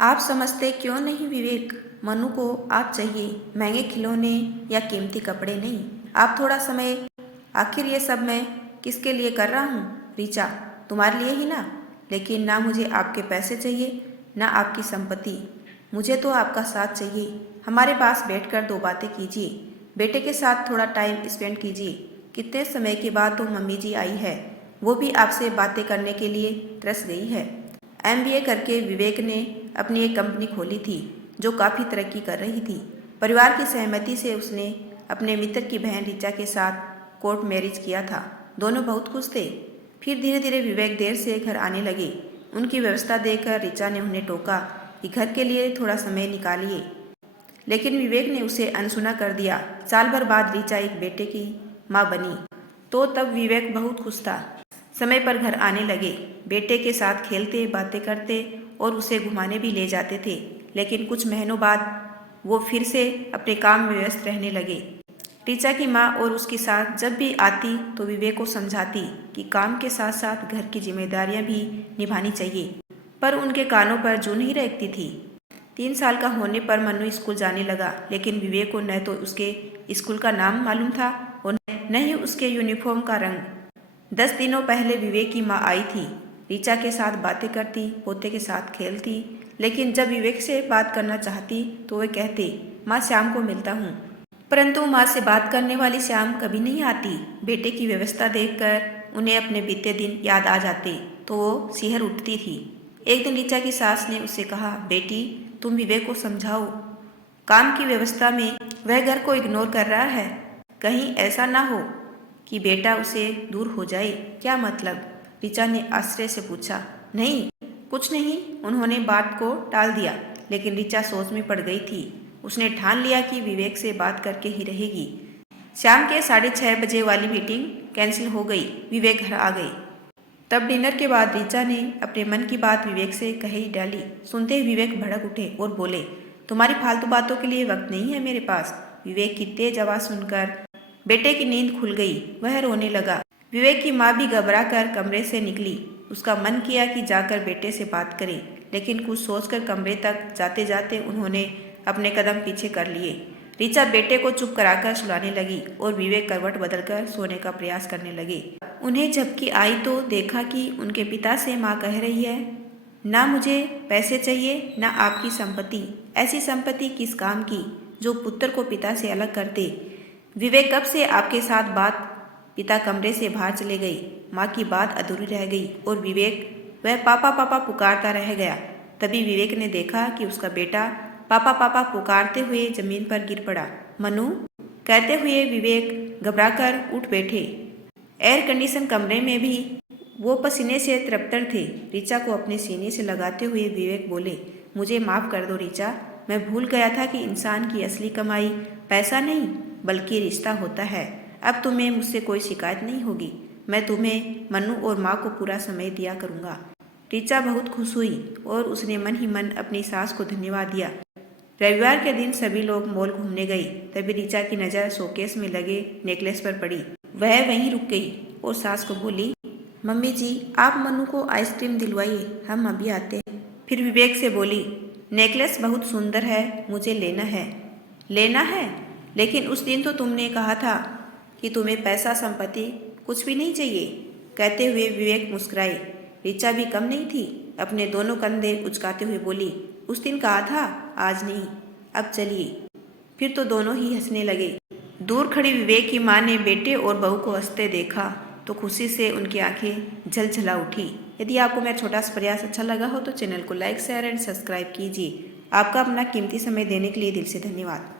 आप समझते क्यों नहीं विवेक? मनु को आप चाहिए महंगे खिलौने या कीमती कपड़े नहीं। आप थोड़ा समय। आखिर ये सब मैं किसके लिए कर रहा हूँ? ऋचा, तुम्हारे लिए ही ना। लेकिन ना मुझे आपके पैसे चाहिए ना आपकी संपत्ति। मुझे तो आपका साथ चाहिए। हमारे पास बैठकर दो बातें कीजिए। बेटे के साथ थोड़ा टाइम स्पेंड कीजिए। कितने समय के बाद तो मम्मी जी आई है, वो भी आपसे बातें करने के लिए तरस गई है। एमबीए करके विवेक ने अपनी एक कंपनी खोली थी जो काफ़ी तरक्की कर रही थी। परिवार की सहमति से उसने अपने मित्र की बहन ऋचा के साथ कोर्ट मैरिज किया था। दोनों बहुत खुश थे। फिर धीरे धीरे विवेक देर से घर आने लगे। उनकी व्यवस्था देखकर ऋचा ने उन्हें टोका कि घर के लिए थोड़ा समय निकालिए, लेकिन विवेक ने उसे अनसुना कर दिया। साल भर बाद ऋचा एक बेटे की माँ बनी तो तब विवेक बहुत खुश था। समय पर घर आने लगे, बेटे के साथ खेलते बातें करते और उसे घुमाने भी ले जाते थे। लेकिन कुछ महीनों बाद वो फिर से अपने काम में व्यस्त रहने लगे। ऋचा की माँ और उसकी सास जब भी आती तो विवेक को समझाती कि काम के साथ साथ घर की जिम्मेदारियां भी निभानी चाहिए, पर उनके कानों पर जूं नहीं रखती थी। 3 साल का होने पर मनु स्कूल जाने लगा, लेकिन विवेक को न तो उसके स्कूल का नाम मालूम था और न ही उसके यूनिफॉर्म का रंग। 10 दिनों पहले विवेक की माँ आई थी। ऋचा के साथ बातें करती, पोते के साथ खेलती, लेकिन जब विवेक से बात करना चाहती तो वे कहते, माँ शाम को मिलता हूँ। परंतु माँ से बात करने वाली शाम कभी नहीं आती। बेटे की व्यवस्था देखकर उन्हें अपने बीते दिन याद आ जाते तो वो सिहर उठती थी। एक दिन ऋचा की सास ने उससे कहा, बेटी तुम विवेक को समझाओ, काम की व्यवस्था में वह घर को इग्नोर कर रहा है। कहीं ऐसा ना हो कि बेटा उसे दूर हो जाए। क्या मतलब? ऋचा ने आश्चर्य से पूछा। नहीं, कुछ नहीं। उन्होंने बात को टाल दिया, लेकिन ऋचा सोच में पड़ गई थी। उसने ठान लिया कि विवेक से बात करके ही रहेगी। शाम के 6:30 बजे वाली मीटिंग कैंसिल हो गई। विवेक घर आ गए। तब डिनर के बाद ऋचा ने अपने मन की बात विवेक से कह ही डाली। सुनते ही विवेक भड़क उठे और बोले, तुम्हारी फालतू बातों के लिए वक्त नहीं है मेरे पास। विवेक की तेज आवाज सुनकर बेटे की नींद खुल गई। वह रोने लगा। विवेक की माँ भी घबरा कर कमरे से निकली। उसका मन किया कि जाकर बेटे से बात करे, लेकिन कुछ सोचकर कमरे तक जाते जाते उन्होंने अपने कदम पीछे कर लिए। ऋचा बेटे को चुप कराकर सुलाने लगी और विवेक करवट बदलकर सोने का प्रयास करने लगे। उन्हें झपकी आई तो देखा कि उनके पिता से माँ कह रही है, ना मुझे पैसे चाहिए ना आपकी संपत्ति। ऐसी संपत्ति किस काम की जो पुत्र को पिता से अलग कर दे। विवेक कब से आपके साथ बात। पिता कमरे से बाहर चले गए। माँ की बात अधूरी रह गई और विवेक वह पापा पापा पुकारता रह गया। तभी विवेक ने देखा कि उसका बेटा पापा पापा पुकारते हुए जमीन पर गिर पड़ा। मनु कहते हुए विवेक घबराकर उठ बैठे। एयर कंडीशन कमरे में भी वो पसीने से तरबतर थे। ऋचा को अपने सीने से लगाते हुए विवेक बोले, मुझे माफ़ कर दो ऋचा, मैं भूल गया था कि इंसान की असली कमाई पैसा नहीं बल्कि रिश्ता होता है। अब तुम्हें मुझसे कोई शिकायत नहीं होगी। मैं तुम्हें, मनु और माँ को पूरा समय दिया करूँगा। ऋचा बहुत खुश हुई और उसने मन ही मन अपनी सास को धन्यवाद दिया। रविवार के दिन सभी लोग मॉल घूमने गए। तभी ऋचा की नज़र शोकेस में लगे नेकलेस पर पड़ी। वह वहीं रुक गई और सास को बोली, मम्मी जी आप मनु को आइसक्रीम दिलवाइए, हम अभी आते हैं। फिर विवेक से बोली, नेकलेस बहुत सुंदर है, मुझे लेना है। लेना है? लेकिन उस दिन तो तुमने कहा था कि तुम्हें पैसा संपत्ति कुछ भी नहीं चाहिए। कहते हुए विवेक मुस्कुराए। ऋचा भी कम नहीं थी। अपने दोनों कंधे उचकाते हुए बोली, उस दिन कहा था, आज नहीं, अब चलिए। फिर तो दोनों ही हंसने लगे। दूर खड़ी विवेक की माँ ने बेटे और बहू को हंसते देखा तो खुशी से उनकी आंखें झलझला उठी। यदि आपको मेरा छोटा सा प्रयास अच्छा लगा हो तो चैनल को लाइक शेयर एंड सब्सक्राइब कीजिए। आपका अपना कीमती समय देने के लिए दिल से धन्यवाद।